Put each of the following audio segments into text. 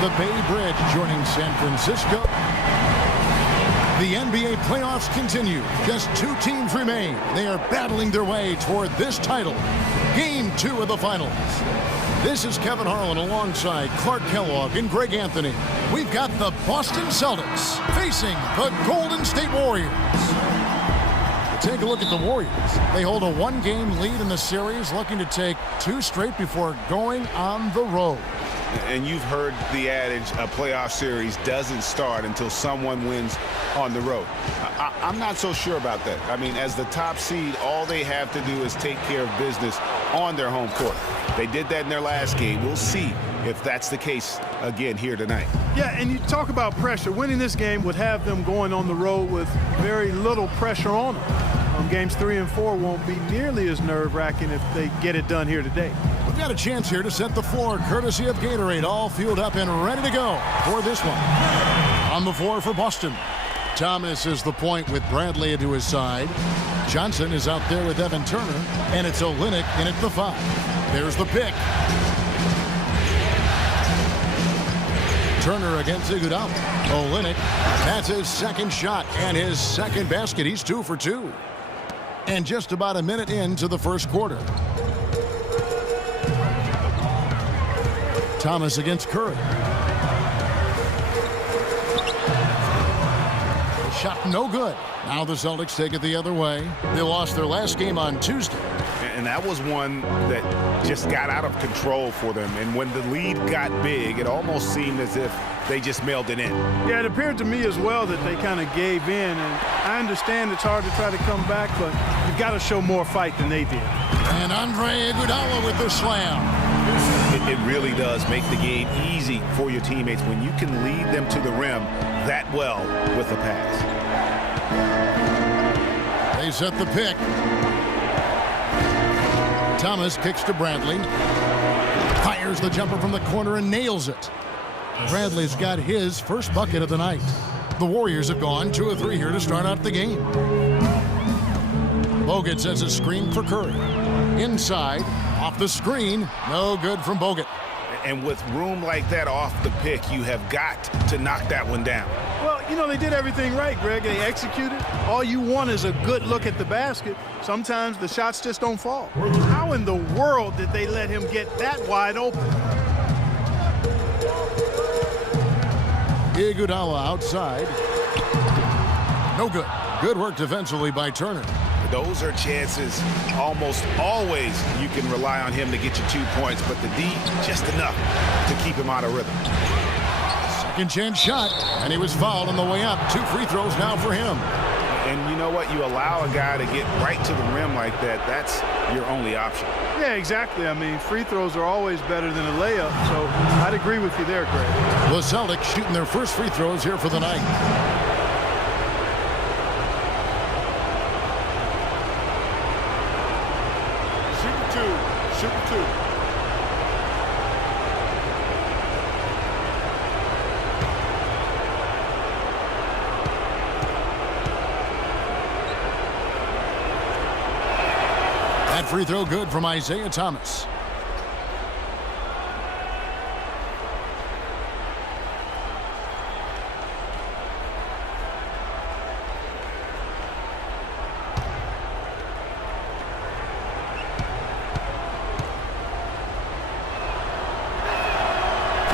the Bay Bridge joining San Francisco. The NBA playoffs continue. Just 2 teams remain. They are battling their way toward this title. Game 2 of the finals. This is Kevin Harlan alongside Clark Kellogg and Greg Anthony. We've got the Boston Celtics facing the Golden State Warriors. Take a look at the Warriors. They hold a 1-game lead in the series, looking to take 2 straight before going on the road. And you've heard the adage, a playoff series doesn't start until someone wins on the road. I'm not so sure about that. I mean, as the top seed, all they have to do is take care of business on their home court. They did that in their last game. We'll see if that's the case again here tonight. Yeah, and you talk about pressure. Winning this game would have them going on the road with very little pressure on them. Games 3 and 4 won't be nearly as nerve-wracking if they get it done here today. We've got a chance here to set the floor, courtesy of Gatorade, all fueled up and ready to go for this one. On the floor for Boston, Thomas is the point with Bradley to his side. Johnson is out there with Evan Turner, and it's Olynyk in at the 5. There's the pick. Turner against Iguodala. Olynyk, that's his second shot and his second basket. He's 2 for 2. And just about a minute into the first quarter. Thomas against Curry. The shot no good. Now the Celtics take it the other way. They lost their last game on Tuesday. And that was one that just got out of control for them. And when the lead got big, it almost seemed as if they just mailed it in. Yeah, it appeared to me as well that they kind of gave in. And I understand it's hard to try to come back, but you've got to show more fight than they did. And Andre Iguodala with the slam. It really does make the game easy for your teammates when you can lead them to the rim that well with a pass. They set the pick. Thomas kicks to Bradley. Fires the jumper from the corner and nails it. Bradley's got his first bucket of the night. The Warriors have gone 2 of 3 here to start out the game. Bogut sets a screen for Curry. Inside, off the screen, no good from Bogut. And with room like that off the pick, you have got to knock that one down. Well, you know, they did everything right, Greg. They executed. All you want is a good look at the basket. Sometimes the shots just don't fall. How in the world did they let him get that wide open? Iguodala outside. No good. Good work defensively by Turner. Those are chances almost always you can rely on him to get you 2 points, but the D, just enough to keep him out of rhythm. Second chance shot, and he was fouled on the way up. 2 free throws now for him. And you know what? You allow a guy to get right to the rim like that, that's your only option. Yeah, exactly. I mean, free throws are always better than a layup, so I'd agree with you there, Greg. The Celtics shooting their first free throws here for the night. Shoot 2. That free throw good from Isaiah Thomas.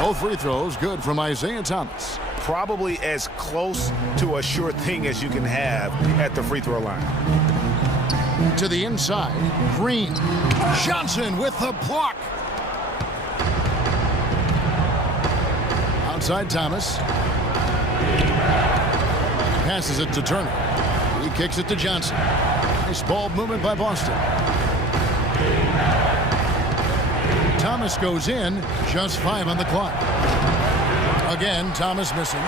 Both free throws good from Isaiah Thomas. Probably as close to a sure thing as you can have at the free throw line. To the inside, Green. Johnson with the block. Outside Thomas. Passes it to Turner. He kicks it to Johnson. Nice ball movement by Boston. Thomas goes in, just 5 on the clock. Again, Thomas missing.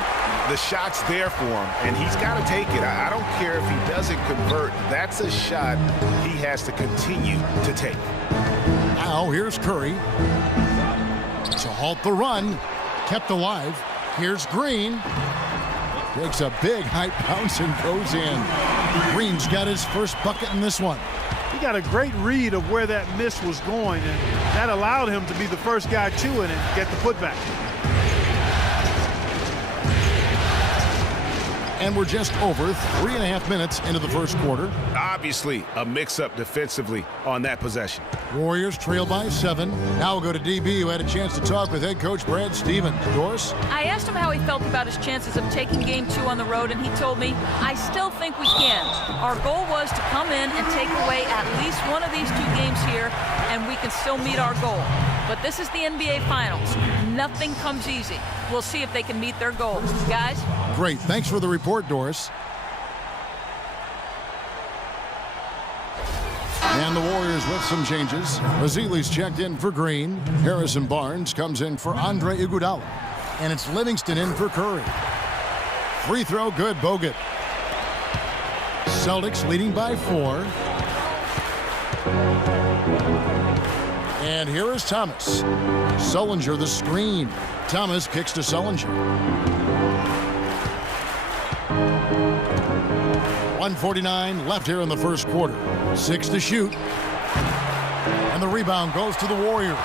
The shot's there for him, and he's got to take it. I don't care if he doesn't convert. That's a shot he has to continue to take. Now here's Curry. To halt the run. Kept alive. Here's Green. Takes a big high bounce and goes in. Green's got his first bucket in this one. He got a great read of where that miss was going, and that allowed him to be the first guy to it and get the putback. And we're just over 3.5 minutes into the first quarter. Obviously, a mix-up defensively on that possession. Warriors trail by 7. Now we'll go to DB, who had a chance to talk with head coach Brad Stevens. Doris? I asked him how he felt about his chances of taking game 2 on the road, and he told me, I still think we can. Our goal was to come in and take away at least one of these 2 games here, and we can still meet our goal. But this is the NBA Finals. Nothing comes easy. We'll see if they can meet their goals. Guys? Great. Thanks for the report, Doris. And the Warriors with some changes. Bazili's checked in for Green. Harrison Barnes comes in for Andre Iguodala. And it's Livingston in for Curry. Free throw good, Bogut. Celtics leading by 4. And here is Thomas. Sullinger the screen. Thomas kicks to Sullinger. 1:49 left here in the first quarter. 6 to shoot. And the rebound goes to the Warriors.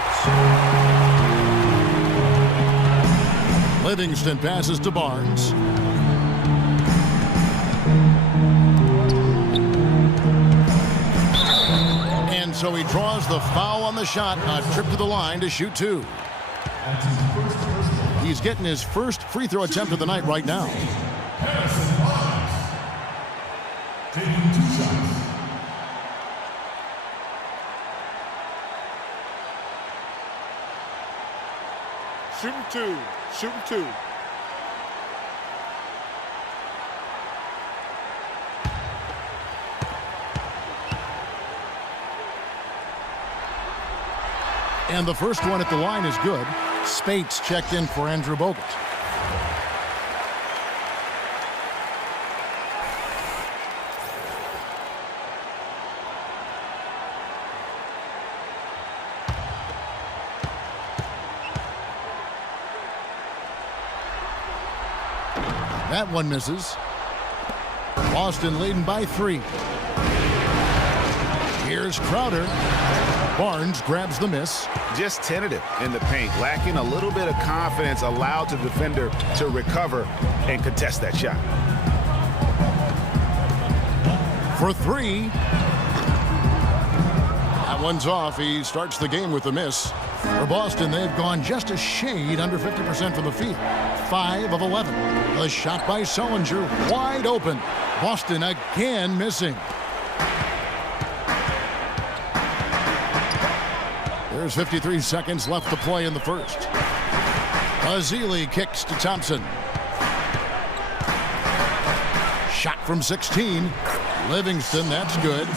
Livingston passes to Barnes. And so he draws the foul on the shot. A trip to the line to shoot 2. He's getting his first free throw attempt of the night right now. Shooting 2. Shooting 2. And the first one at the line is good. Spates checked in for Andrew Bogut. That one misses. Boston leading by 3. Here's Crowder. Barnes grabs the miss. Just tentative in the paint, lacking a little bit of confidence, allowed the defender to recover and contest that shot. For 3. That one's off. He starts the game with a miss. For Boston, they've gone just a shade under 50% from the field. 5 of 11. The shot by Sullinger, wide open. Boston again missing. There's 53 seconds left to play in the first. Bazili kicks to Thompson. Shot from 16. Livingston, that's good.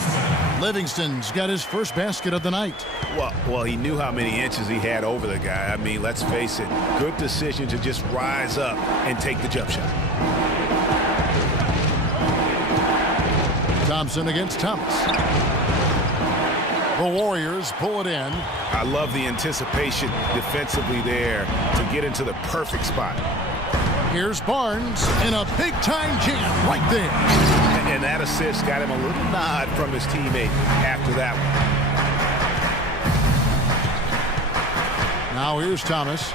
Livingston's got his first basket of the night. Well, he knew how many inches he had over the guy. I mean, let's face it, good decision to just rise up and take the jump shot. Thompson against Thomas. The Warriors pull it in. I love the anticipation defensively there to get into the perfect spot. Here's Barnes in a big-time jam right there. And that assist got him a little nod from his teammate after that one. Now here's Thomas.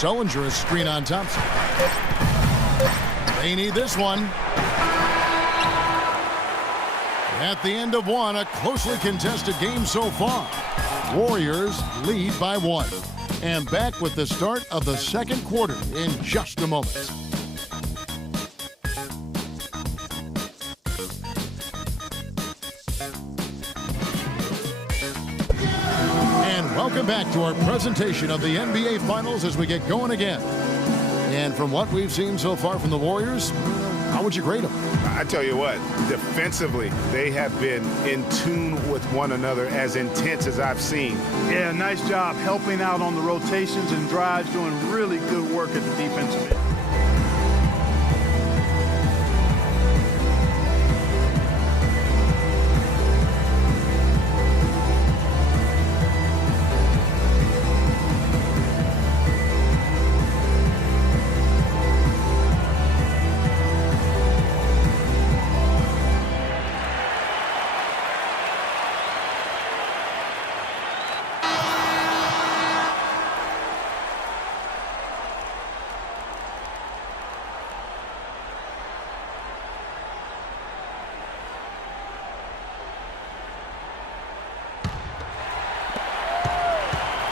Sullinger is screen on Thompson. They need this one. At the end of one, a closely contested game so far. Warriors lead by 1. And back with the start of the second quarter in just a moment. And welcome back to our presentation of the NBA Finals as we get going again. And from what we've seen so far from the Warriors, how would you grade them? I tell you what, defensively, they have been in tune with one another, as intense as I've seen. Yeah, nice job helping out on the rotations and drives, doing really good work at the defensive end.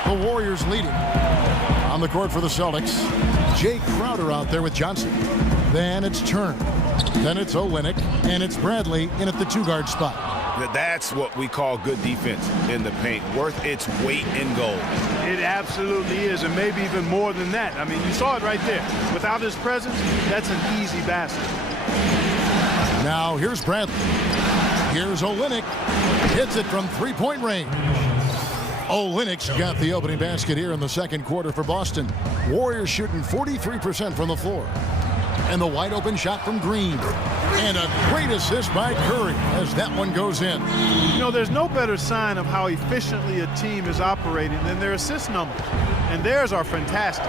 The Warriors leading. On the court for the Celtics, Jay Crowder out there with Johnson. Then it's Turner. Then it's Olynyk, and it's Bradley in at the two-guard spot. That's what we call good defense in the paint, worth its weight in gold. It absolutely is, and maybe even more than that. I mean, you saw it right there. Without his presence, that's an easy basket. Now here's Bradley. Here's Olynyk. Hits it from three-point range. Olynyk's got the opening basket here in the second quarter for Boston. Warriors shooting 43% from the floor. And the wide open shot from Green. And a great assist by Curry as that one goes in. You know, there's no better sign of how efficiently a team is operating than their assist numbers. And theirs are fantastic.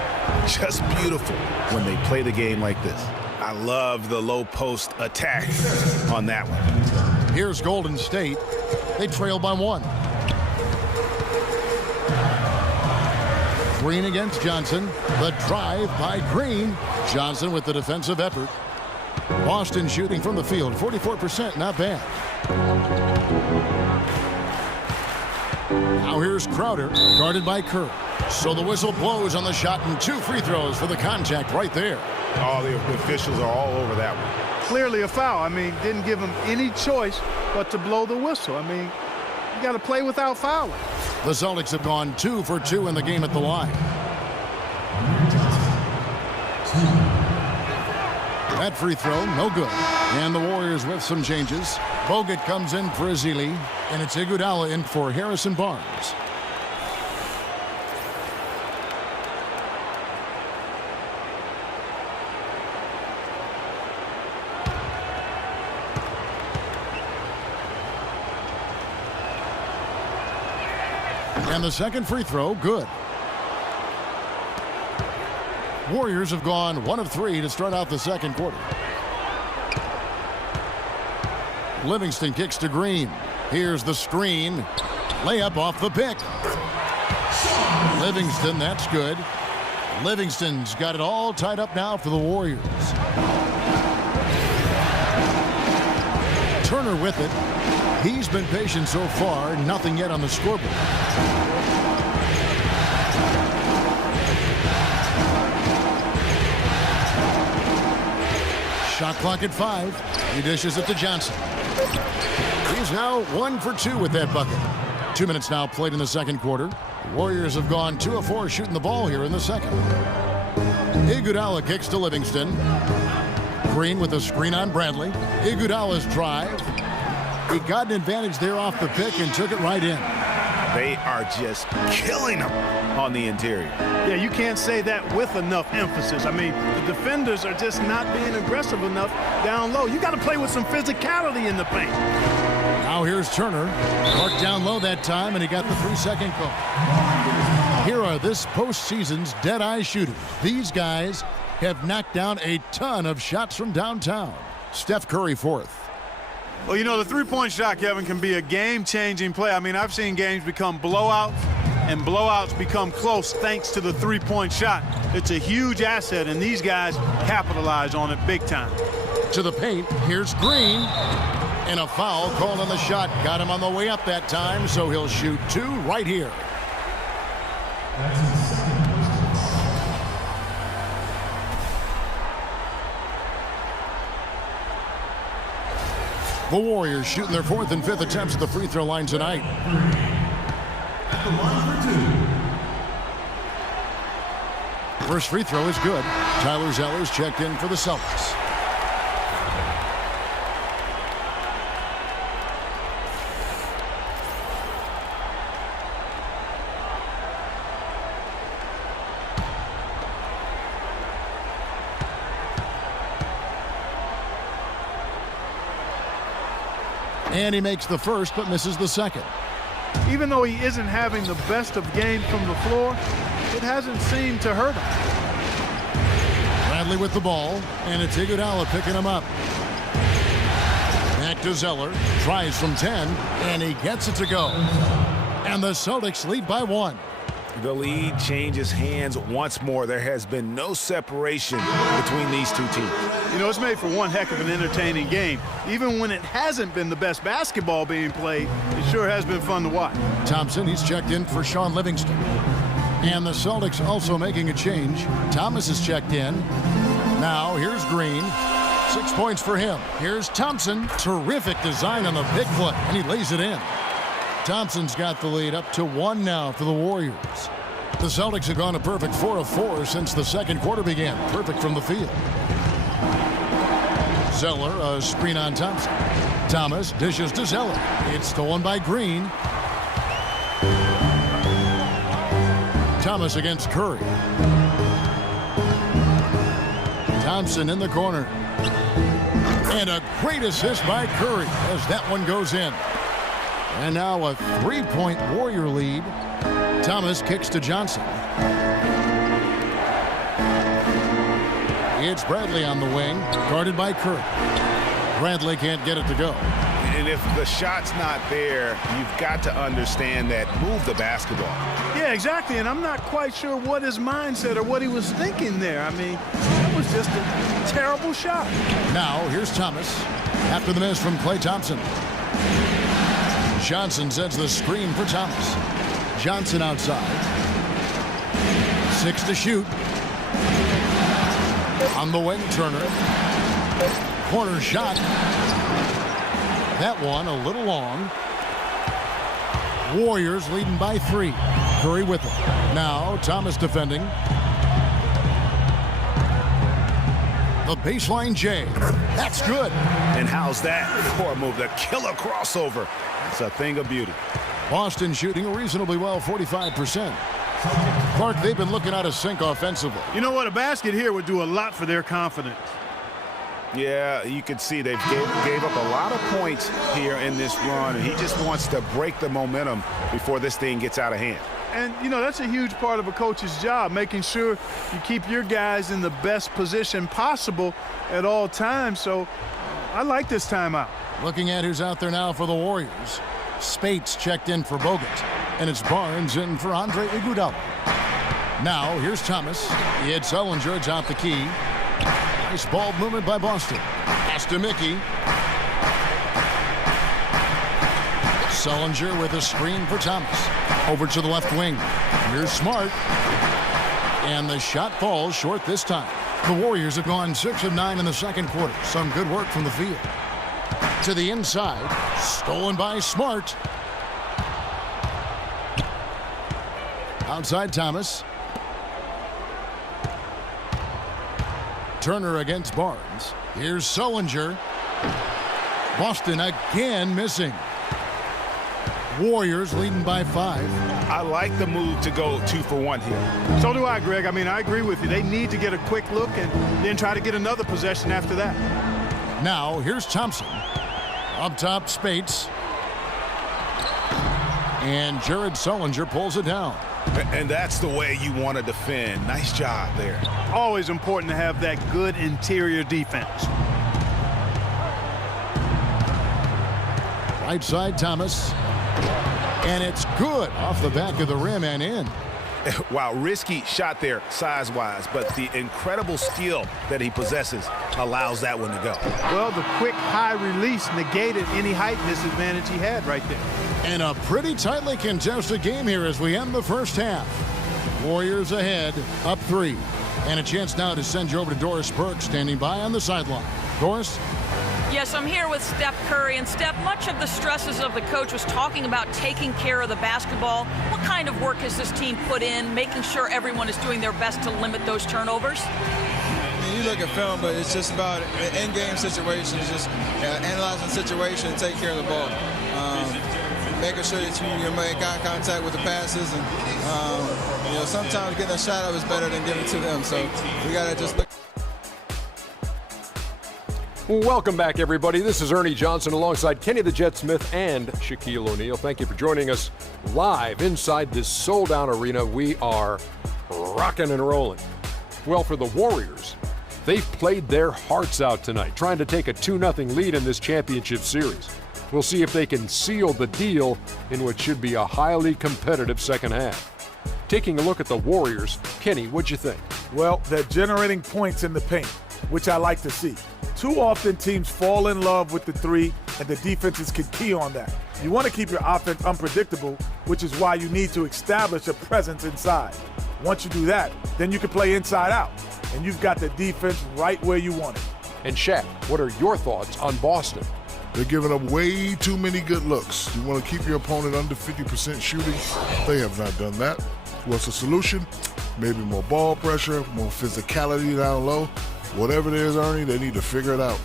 Just beautiful when they play the game like this. I love the low post attack on that one. Here's Golden State. They trail by one. Green against Johnson. The drive by Green. Johnson with the defensive effort. Boston shooting from the field, 44%, not bad. Now here's Crowder, guarded by Kerr. So the whistle blows on the shot and 2 free throws for the contact right there. Oh, the officials are all over that one. Clearly a foul. I mean, didn't give him any choice but to blow the whistle. I mean, you got to play without fouling. The Celtics have gone 2 for 2 in the game at the line. That free throw, no good. And the Warriors with some changes. Bogut comes in for Ezeli, and it's Iguodala in for Harrison Barnes. And the second free throw, good. Warriors have gone 1 of 3 to start out the second quarter. Livingston kicks to Green. Here's the screen. Layup off the pick. Livingston, that's good. Livingston's got it all tied up now for the Warriors. Turner with it. He's been patient so far. Nothing yet on the scoreboard. Shot clock at 5. He dishes it to Johnson. He's now 1 for 2 with that bucket. 2 minutes now played in the second quarter. The Warriors have gone 2 of 4 shooting the ball here in the second. Iguodala kicks to Livingston. Green with a screen on Bradley. Iguodala's drive. He got an advantage there off the pick and took it right in. They are just killing them on the interior. Yeah, you can't say that with enough emphasis. I mean, the defenders are just not being aggressive enough down low. You got to play with some physicality in the paint. Now here's Turner. Marked down low that time, and he got the 3-second call. Here are this postseason's dead-eye shooters. These guys have knocked down a ton of shots from downtown. Steph Curry fourth. Well, you know, the three-point shot, Kevin, can be a game-changing play. I mean, I've seen games become blowouts, and blowouts become close thanks to the three-point shot. It's a huge asset, and these guys capitalize on it big time. To the paint, here's Green. And a foul called on the shot. Got him on the way up that time, so he'll shoot 2 right here. The Warriors shooting their 4th and 5th attempts at the free throw line tonight. At the line for 2. First free throw is good. Tyler Zeller's checked in for the Celtics. And he makes the first, but misses the second. Even though he isn't having the best of games from the floor, it hasn't seemed to hurt him. Bradley with the ball, and it's Iguodala picking him up. Back to Zeller, tries from 10, and he gets it to go. And the Celtics lead by 1. The lead changes hands once more. There has been no separation between these two teams. You know, it's made for one heck of an entertaining game. Even when it hasn't been the best basketball being played, it sure has been fun to watch. Thompson, he's checked in for Sean Livingston. And the Celtics also making a change. Thomas is checked in. Now here's Green. 6 points for him. Here's Thompson. Terrific design on the big play, and he lays it in. Thompson's got the lead up to 1 now for the Warriors. The Celtics have gone a perfect 4 of 4 since the second quarter began. Perfect from the field. Zeller, a screen on Thompson. Thomas dishes to Zeller. It's stolen by Green. Thomas against Curry. Thompson in the corner. And a great assist by Curry as that one goes in. And now a 3-point Warrior lead. Thomas kicks to Johnson. It's Bradley on the wing, guarded by Curry. Bradley can't get it to go. And if the shot's not there, you've got to understand that. Move the basketball. Yeah, exactly. And I'm not quite sure what his mindset or what he was thinking there. I mean, that was just a terrible shot. Now, here's Thomas after the miss from Klay Thompson. Johnson sets the screen for Thomas. Johnson outside. 6 to shoot. On the wing, Turner. Corner shot. That one a little long. Warriors leading by 3. Curry with it. Now Thomas defending. The baseline J. That's good. And how's that for a move? The killer crossover. It's a thing of beauty. Boston shooting reasonably well, 45%. Clark, they've been looking out of sync offensively. You know what? A basket here would do a lot for their confidence. Yeah, you can see they gave up a lot of points here in this run, and he just wants to break the momentum before this thing gets out of hand. And, you know, that's a huge part of a coach's job, making sure you keep your guys in the best position possible at all times. So I like this timeout. Looking at who's out there now for the Warriors. Spates checked in for Bogut, and it's Barnes in for Andre Iguodala. Now here's Thomas. It's Sullinger. It's out the key. Nice ball movement by Boston. Pass to Mickey. Sullinger with a screen for Thomas. Over to the left wing. Here's Smart. And the shot falls short this time. The Warriors have gone 6 of 9 in the second quarter. Some good work from the field. To the inside. Stolen by Smart. Outside Thomas. Turner against Barnes. Here's Sullinger. Boston again missing. Warriors leading by 5. I like the move to go 2 for 1 here. So do I, Greg. I mean, I agree with you. They need to get a quick look and then try to get another possession after that. Now, here's Thompson. Up top, Spates. And Jared Sullinger pulls it down. And that's the way you want to defend. Nice job there. Always important to have that good interior defense. Right side, Thomas. And it's good off the back of the rim and in. Wow, risky shot there size-wise, but the incredible skill that he possesses allows that one to go. Well, the quick high release negated any height disadvantage he had right there. And a pretty tightly contested game here as we end the first half. Warriors ahead, up 3. And a chance now to send you over to Doris Burke, standing by on the sideline. Doris? Yes, I'm here with Steph Curry. And Steph, much of the stresses of the coach was talking about taking care of the basketball. What kind of work has this team put in, making sure everyone is doing their best to limit those turnovers? You look at film, but it's just about in-game situations, just analyzing the situation and taking care of the ball. Making sure that you make eye contact with the passes, and you know, sometimes getting a shot up is better than giving it to them. So we got to just look. Welcome back, everybody. This is Ernie Johnson alongside Kenny the Jet Smith and Shaquille O'Neal. Thank you for joining us live inside this sold-out arena. We are rocking and rolling. Well, for the Warriors, they've played their hearts out tonight, trying to take a 2-0 lead in this championship series. We'll see if they can seal the deal in what should be a highly competitive second half. Taking a look at the Warriors, Kenny, what'd you think? Well, they're generating points in the paint, which I like to see. Too often teams fall in love with the 3 and the defenses can key on that. You want to keep your offense unpredictable, which is why you need to establish a presence inside. Once you do that, then you can play inside out, and you've got the defense right where you want it. And Shaq, what are your thoughts on Boston? They're giving up way too many good looks. You want to keep your opponent under 50% shooting? They have not done that. What's the solution? Maybe more ball pressure, more physicality down low. Whatever it is, Ernie, they need to figure it out.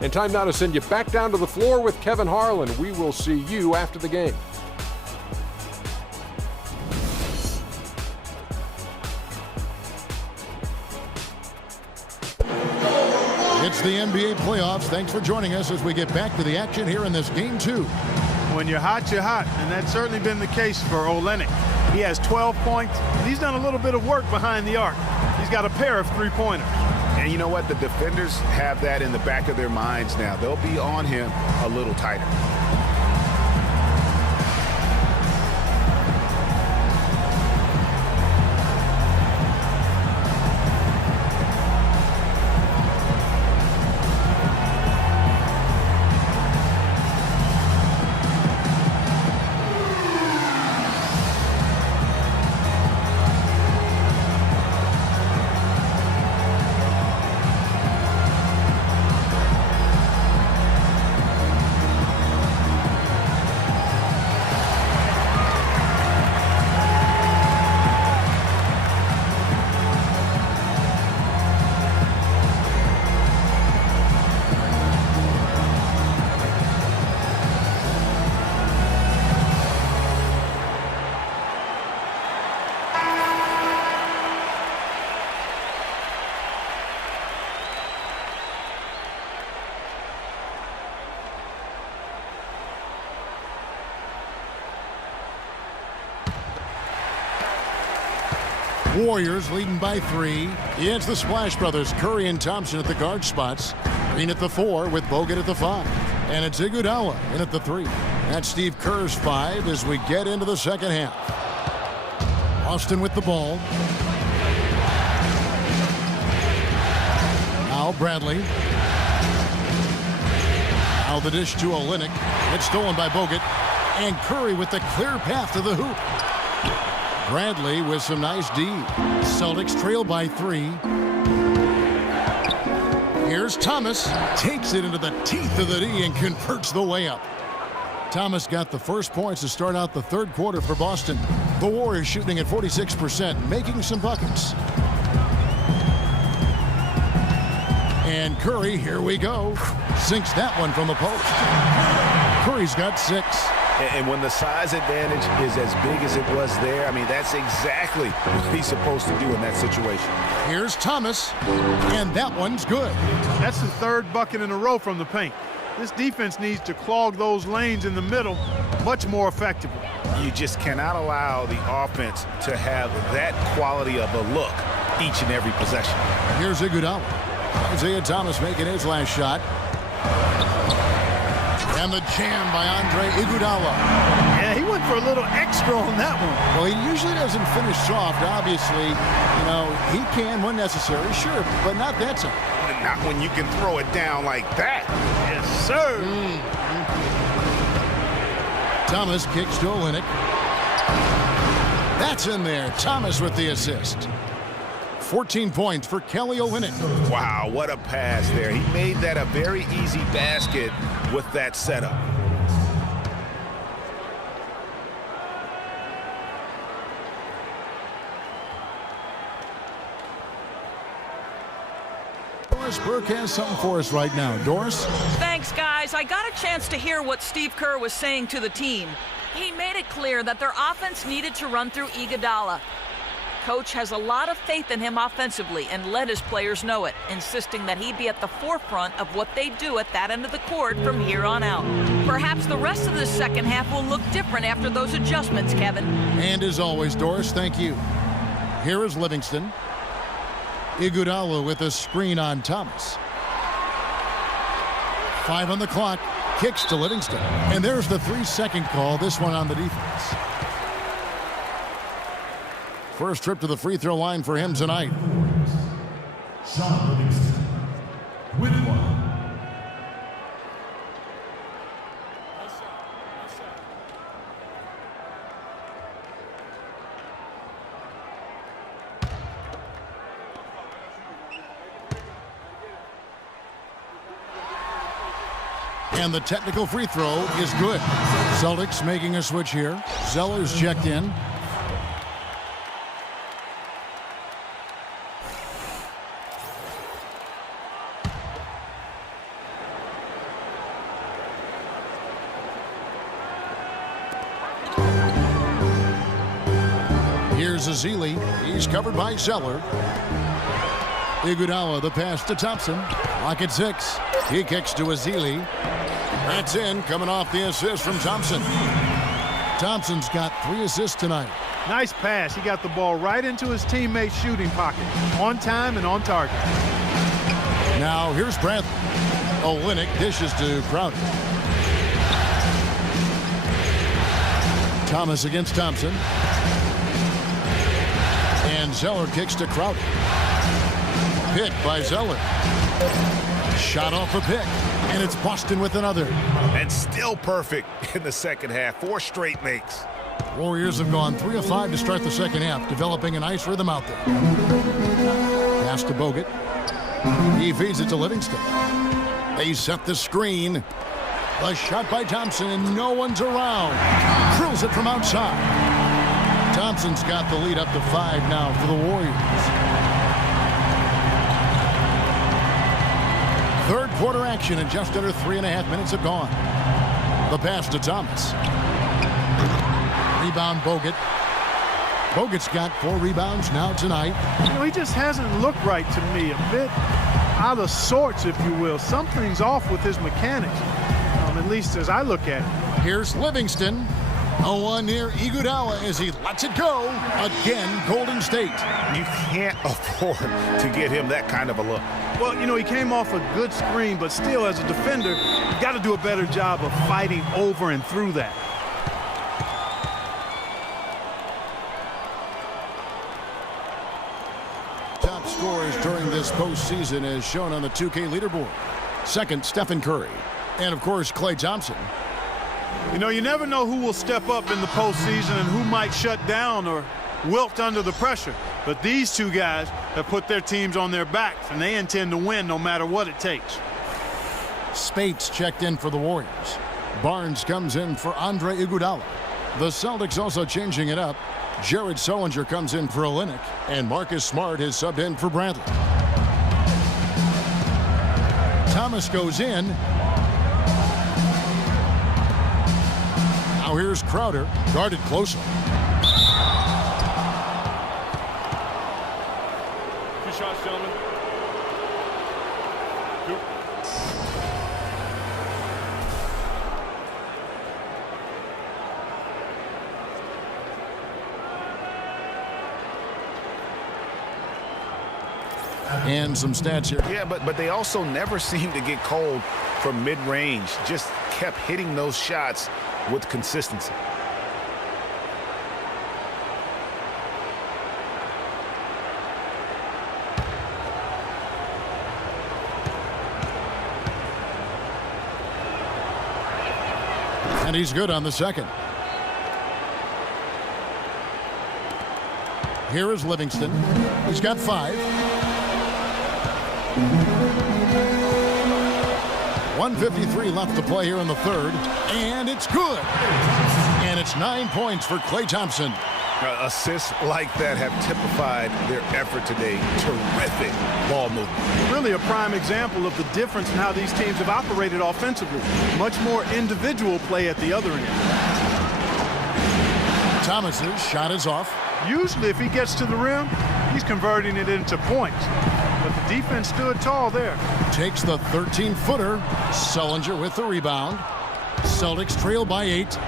And time now to send you back down to the floor with Kevin Harlan. We will see you after the game. It's the NBA playoffs. Thanks for joining us as we get back to the action here in this Game 2. When you're hot, and that's certainly been the case for Olynyk. He has 12 points, and he's done a little bit of work behind the arc. He's got a pair of three-pointers. And you know what? The defenders have that in the back of their minds now. They'll be on him a little tighter. Warriors leading by 3. It's the Splash Brothers, Curry and Thompson at the guard spots. Green at the 4 with Bogut at the 5. And it's Iguodala in at the 3. That's Steve Kerr's 5 as we get into the second half. Austin with the ball. Now Bradley. Now the dish to Olynyk. It's stolen by Bogut. And Curry with the clear path to the hoop. Bradley with some nice D. Celtics trail by 3. Here's Thomas. Takes it into the teeth of the D and converts the layup. Thomas got the first points to start out the third quarter for Boston. The Warriors shooting at 46%, making some buckets. And Curry, here we go. Sinks that one from the post. Curry's got 6. And when the size advantage is as big as it was there, I mean, that's exactly what he's supposed to do in that situation. Here's Thomas, and that one's good. That's the third bucket in a row from the paint. This defense needs to clog those lanes in the middle much more effectively. You just cannot allow the offense to have that quality of a look each and every possession. Here's Iguodala. Isaiah Thomas making his last shot. And the jam by Andre Iguodala. Yeah, he went for a little extra on that one. Well, he usually doesn't finish soft, obviously. You know, he can when necessary, sure, but not that time. Not when you can throw it down like that. Yes, sir. Thomas kicks to Olynyk. That's in there. Thomas with the assist. 14 points for Kelly Olynyk. Wow, what a pass there. He made that a very easy basket with that setup. Doris Burke has something for us right now. Doris? Thanks, guys. I got a chance to hear what Steve Kerr was saying to the team. He made it clear that their offense needed to run through Iguodala. Coach has a lot of faith in him offensively and let his players know it, insisting that he be at the forefront of what they do at that end of the court from here on out. Perhaps the rest of the second half will look different after those adjustments, Kevin. And as always, Doris, thank you. Here is Livingston. Iguodala with a screen on Thomas. 5 on the clock. Kicks to Livingston. And there's the 3-second call, this one on the defense. First trip to the free throw line for him tonight. Sean Livingston with 1. And the technical free throw is good. Celtics making a switch here. Zeller's checked in. Here's Azili. He's covered by Zeller. Iguodala, the pass to Thompson. Lock at 6. He kicks to Azili. That's in, coming off the assist from Thompson. Thompson's got 3 assists tonight. Nice pass. He got the ball right into his teammate's shooting pocket. On time and on target. Now here's Bradley. Olynyk dishes to Crowder. Thomas against Thompson. And Zeller kicks to Crowder. Pick by Zeller. Shot off a pick. And it's Boston with another. And still perfect in the second half. 4 straight makes. Warriors have gone 3 of 5 to start the second half, developing a nice rhythm out there. Pass to Bogut. He feeds it to Livingston. They set the screen. A shot by Thompson, and no one's around. Drills it from outside. Thompson's got the lead up to 5 now for the Warriors. Third quarter action, and just under 3.5 minutes have gone. The pass to Thomas. Rebound Bogut. Bogut's got 4 rebounds now tonight. You know, he just hasn't looked right to me. A bit out of sorts, if you will. Something's off with his mechanics, at least as I look at it. Here's Livingston. A one near Iguodala as he lets it go. Again, Golden State. You can't afford to get him that kind of a look. Well, you know, he came off a good screen, but still, as a defender, you got to do a better job of fighting over and through that. Top scorers during this postseason as shown on the 2K leaderboard. Second, Stephen Curry. And, of course, Klay Thompson. You know, you never know who will step up in the postseason and who might shut down or wilt under the pressure. But these two guys have put their teams on their backs, and they intend to win no matter what it takes. Spates checked in for the Warriors. Barnes comes in for Andre Iguodala. The Celtics also changing it up. Jared Sullinger comes in for Olynyk, and Marcus Smart is subbed in for Bradley. Thomas goes in. Now here's Crowder, guarded closely. 2 shots, gentlemen. 2. And some stats here. Yeah, but they also never seem to get cold from mid-range. Just kept hitting those shots with consistency. And he's good on the second. Here is Livingston. He's got 5. 1:53 left to play here in the third, and it's good. And it's 9 points for Klay Thompson. Assists like that have typified their effort today. Terrific ball movement. Really a prime example of the difference in how these teams have operated offensively. Much more individual play at the other end. Thomas's shot is off. Usually if he gets to the rim, he's converting it into points. But the defense stood tall there. Takes the 13-footer. Sullinger with the rebound. Celtics trail by 8.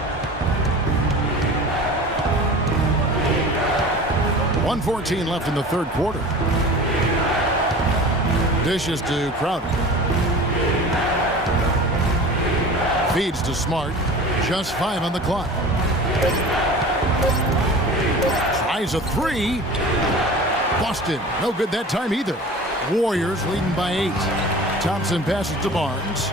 1:14 left in the third quarter. Dishes to Crowder. Feeds to Smart. Just 5 on the clock. Tries a 3. Boston, no good that time either. Warriors leading by 8. Thompson passes to Barnes.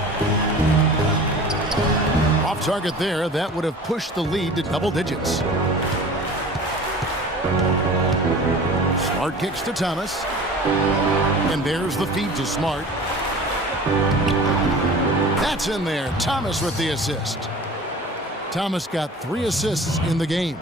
Off target there. That would have pushed the lead to double digits. Smart kicks to Thomas. And there's the feed to Smart. That That's in there. Thomas with the assist. Thomas got 3 assists in the game.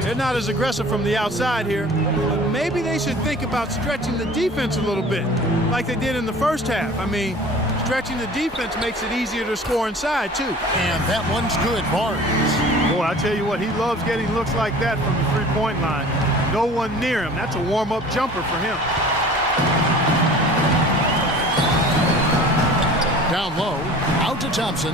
They're not as aggressive from the outside here, but maybe they should think about stretching the defense a little bit, like they did in the first half. I mean, stretching the defense makes it easier to score inside, too. And that one's good, Barnes. Boy, I tell you what, he loves getting looks like that from the three-point line. No one near him. That's a warm-up jumper for him. Down low, out to Thompson.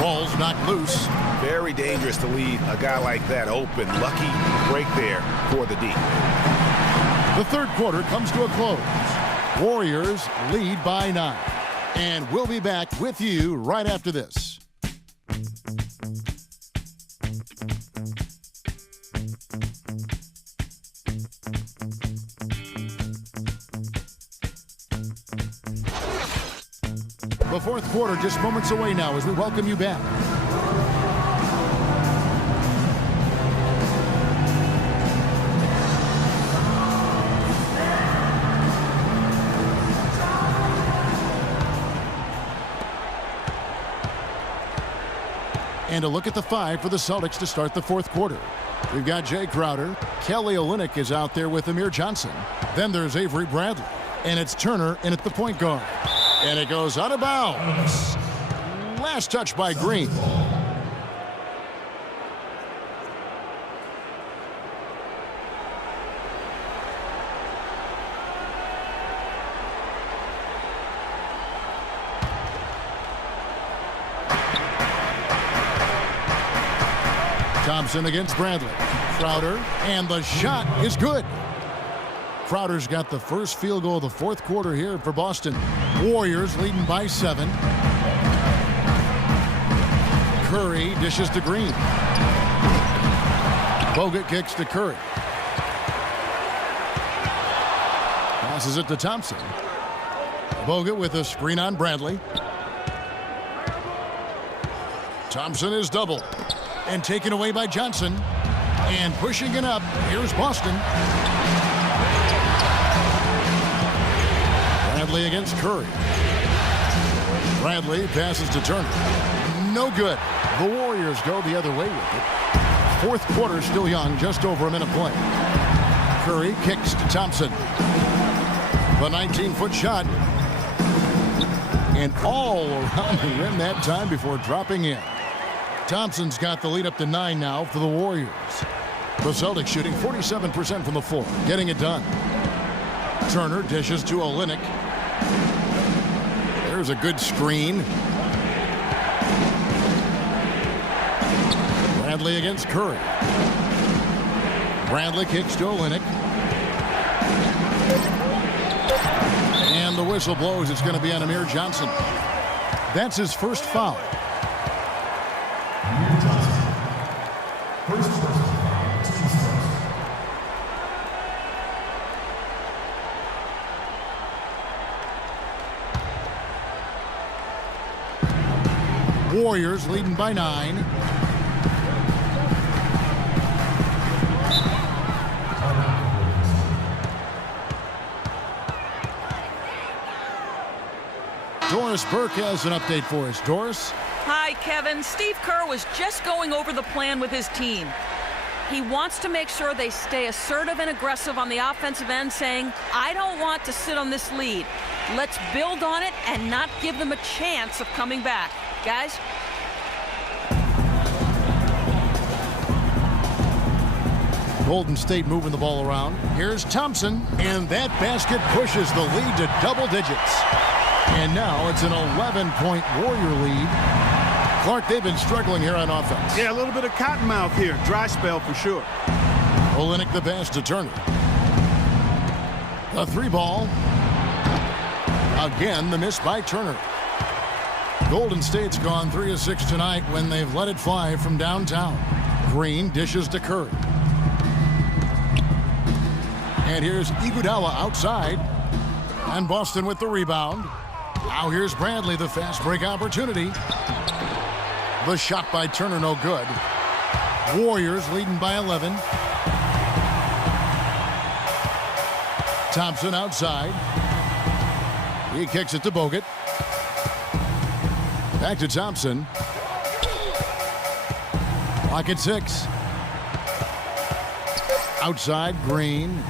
Ball's knocked loose. Very dangerous to leave a guy like that open. Lucky break there for the D. The third quarter comes to a close. Warriors lead by 9. And we'll be back with you right after this. The fourth quarter just moments away now as we welcome you back. And a look at the 5 for the Celtics to start the fourth quarter. We've got Jay Crowder. Kelly Olynyk is out there with Amir Johnson. Then there's Avery Bradley. And it's Turner in at the point guard. And it goes out of bounds. Last touch by Green. Thompson against Bradley. Crowder, and the shot is good. Crowder's got the first field goal of the fourth quarter here for Boston. Warriors leading by 7. Curry dishes to Green. Bogut kicks to Curry. Passes it to Thompson. Bogut with a screen on Bradley. Thompson is doubled and taken away by Johnson. And pushing it up, here's Boston. Bradley against Curry. Bradley passes to Turner. No good. The Warriors go the other way with it. Fourth quarter still young, just over a minute play. Curry kicks to Thompson. The 19-foot shot. And all around the rim that time before dropping in. Thompson's got the lead up to 9 now for the Warriors. The Celtics shooting 47% from the floor, getting it done. Turner dishes to Olynyk. There's a good screen. Bradley against Curry. Bradley kicks to Olynyk. And the whistle blows. It's going to be on Amir Johnson. That's his first foul. Amir Johnson. First personal foul. Warriors leading by 9. Doris Burke has an update for us. Doris? Hi, Kevin. Steve Kerr was just going over the plan with his team. He wants to make sure they stay assertive and aggressive on the offensive end, saying, I don't want to sit on this lead. Let's build on it and not give them a chance of coming back. Guys? Golden State moving the ball around. Here's Thompson, and that basket pushes the lead to double digits. And now it's an 11-point Warrior lead. Clark, they've been struggling here on offense. Yeah, a little bit of cottonmouth here. Dry spell for sure. Olynyk the pass to Turner. The 3 ball. Again, the miss by Turner. Golden State's gone 3 of 6 tonight when they've let it fly from downtown. Green dishes to Curry. And here's Iguodala outside. And Boston with the rebound. Now here's Bradley, the fast break opportunity. The shot by Turner, no good. Warriors leading by 11. Thompson outside. He kicks it to Bogut. Back to Thompson. Pocket 6. Outside, Green.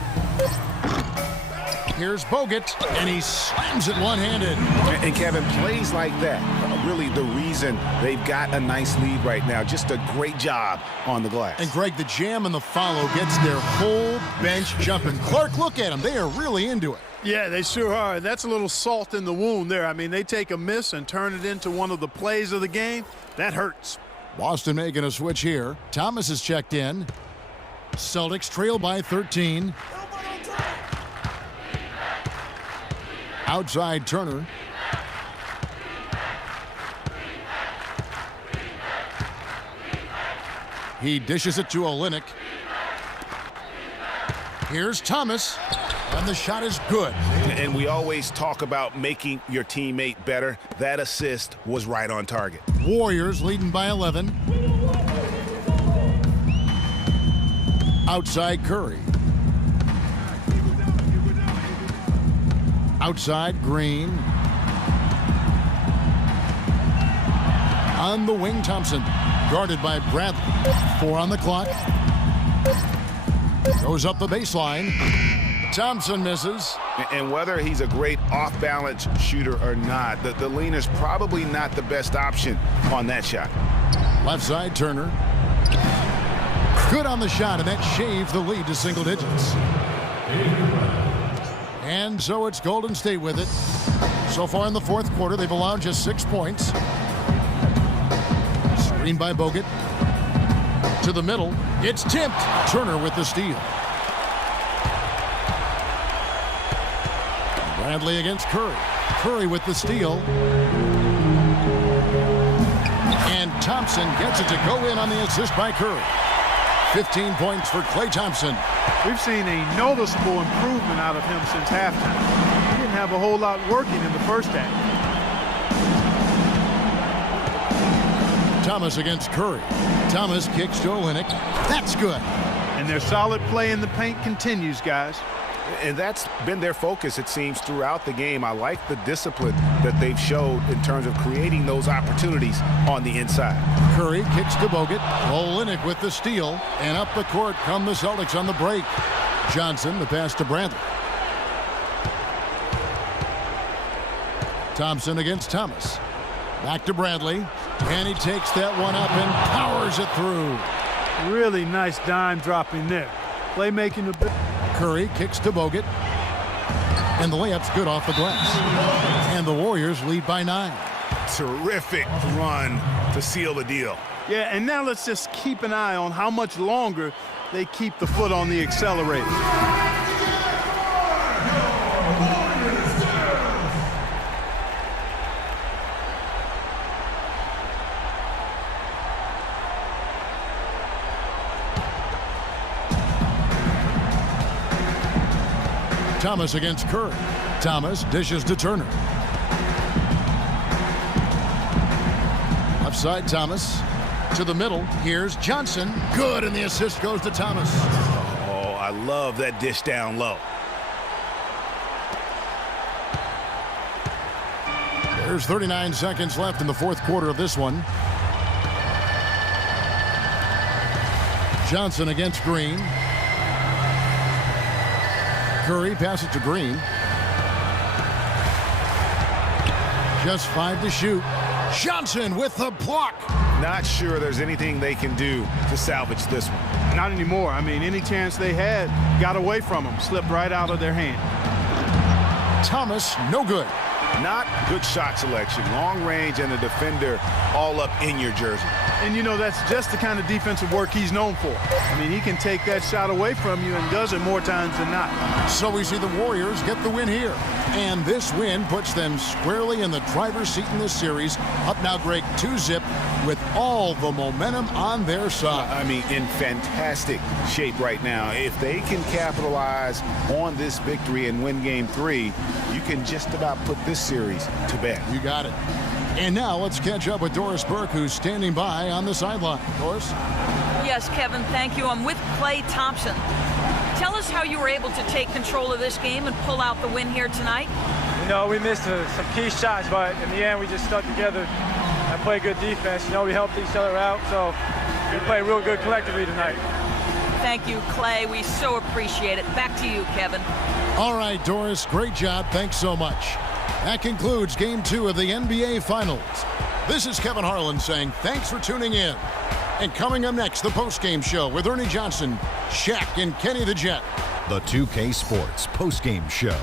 Here's Bogut, and he slams it one-handed. And Kevin, plays like that are really the reason they've got a nice lead right now. Just a great job on the glass. And Greg, the jam and the follow gets their whole bench jumping. Clark, look at them. They are really into it. Yeah, they sure are. That's a little salt in the wound there. I mean, they take a miss and turn it into one of the plays of the game. That hurts. Boston making a switch here. Thomas is checked in. Celtics trail by 13. Outside Turner. He dishes it to Olynyk. Here's Thomas, and the shot is good. And we always talk about making your teammate better. That assist was right on target. Warriors leading by 11. Outside Curry. Outside Green. On the wing, Thompson. Guarded by Bradley. 4 on the clock. Goes up the baseline. Thompson misses. And whether he's a great off-balance shooter or not, the leaner's probably not the best option on that shot. Left side, Turner. Good on the shot, and that shaves the lead to single digits. And so it's Golden State with it. So far in the fourth quarter, they've allowed just 6 points. Screen by Bogut. To the middle. It's tipped. Turner with the steal. Bradley against Curry. Curry with the steal. And Thompson gets it to go in on the assist by Curry. 15 points for Klay Thompson. We've seen a noticeable improvement out of him since halftime. He didn't have a whole lot working in the first half. Thomas against Curry. Thomas kicks to Olynyk. That's good. And their solid play in the paint continues, guys. And that's been their focus, it seems, throughout the game. I like the discipline that they've showed in terms of creating those opportunities on the inside. Curry kicks to Bogut. Olynyk with the steal. And up the court come the Celtics on the break. Johnson, the pass to Bradley. Thompson against Thomas. Back to Bradley. And he takes that one up and powers it through. Really nice dime dropping there. Playmaking a bit. Curry kicks to Bogut. And the layup's good off the glass. And the Warriors lead by 9. Terrific run to seal the deal. Yeah, and now let's just keep an eye on how much longer they keep the foot on the accelerator. Thomas against Curry. Thomas dishes to Turner. Left side, Thomas. To the middle. Here's Johnson. Good, and the assist goes to Thomas. Oh, I love that dish down low. There's 39 seconds left in the fourth quarter of this one. Johnson against Green. Curry passes to Green. Just 5 to shoot. Johnson with the block. Not sure there's anything they can do to salvage this one. Not anymore. I mean, any chance they had got away from them, slipped right out of their hand. Thomas, no good. Not good shot selection. Long range and a defender all up in your jersey. And, you know, that's just the kind of defensive work he's known for. I mean, he can take that shot away from you and does it more times than not. So we see the Warriors get the win here. And this win puts them squarely in the driver's seat in this series. Up now, Greg, 2-zip with all the momentum on their side. I mean, in fantastic shape right now. If they can capitalize on this victory and win Game 3, you can just about put this series to bed. You got it. And now let's catch up with Doris Burke, who's standing by on the sideline. Doris? Yes, Kevin, thank you. I'm with Klay Thompson. Tell us how you were able to take control of this game and pull out the win here tonight. You know, we missed some key shots, but in the end, we just stuck together and played good defense. You know, we helped each other out, so we played real good collectively tonight. Thank you, Clay. We so appreciate it. Back to you, Kevin. All right, Doris, great job. Thanks so much. That concludes Game 2 of the NBA Finals. This is Kevin Harlan saying thanks for tuning in. And coming up next, the postgame show with Ernie Johnson, Shaq, and Kenny the Jet. The 2K Sports postgame show.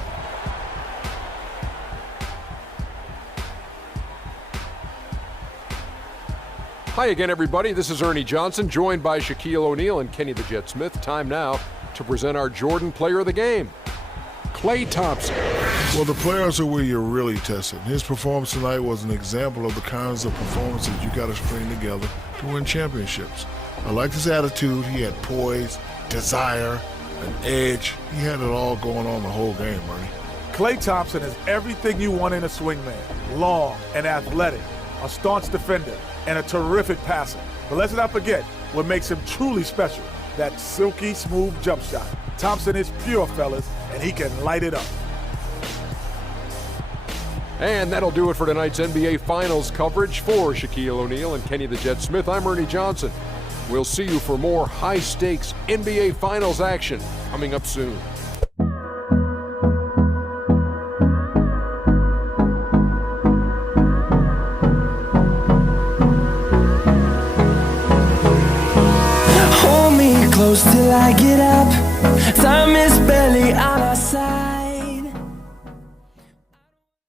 Hi again, everybody. This is Ernie Johnson, joined by Shaquille O'Neal and Kenny the Jet Smith. Time now to present our Jordan Player of the Game, Klay Thompson. Well, the players are where you're really tested. His performance tonight was an example of the kinds of performances you got to string together to win championships. I liked his attitude. He had poise, desire, an edge. He had it all going on the whole game, Ernie. Klay Thompson is everything you want in a swingman. Long and athletic, a staunch defender, and a terrific passer. But let's not forget what makes him truly special, that silky smooth jump shot. Thompson is pure, fellas, and he can light it up. And that'll do it for tonight's NBA Finals coverage. For Shaquille O'Neal and Kenny the Jet Smith, I'm Ernie Johnson. We'll see you for more high-stakes NBA Finals action coming up soon. Hold me close till I get up. Time is barely on our side.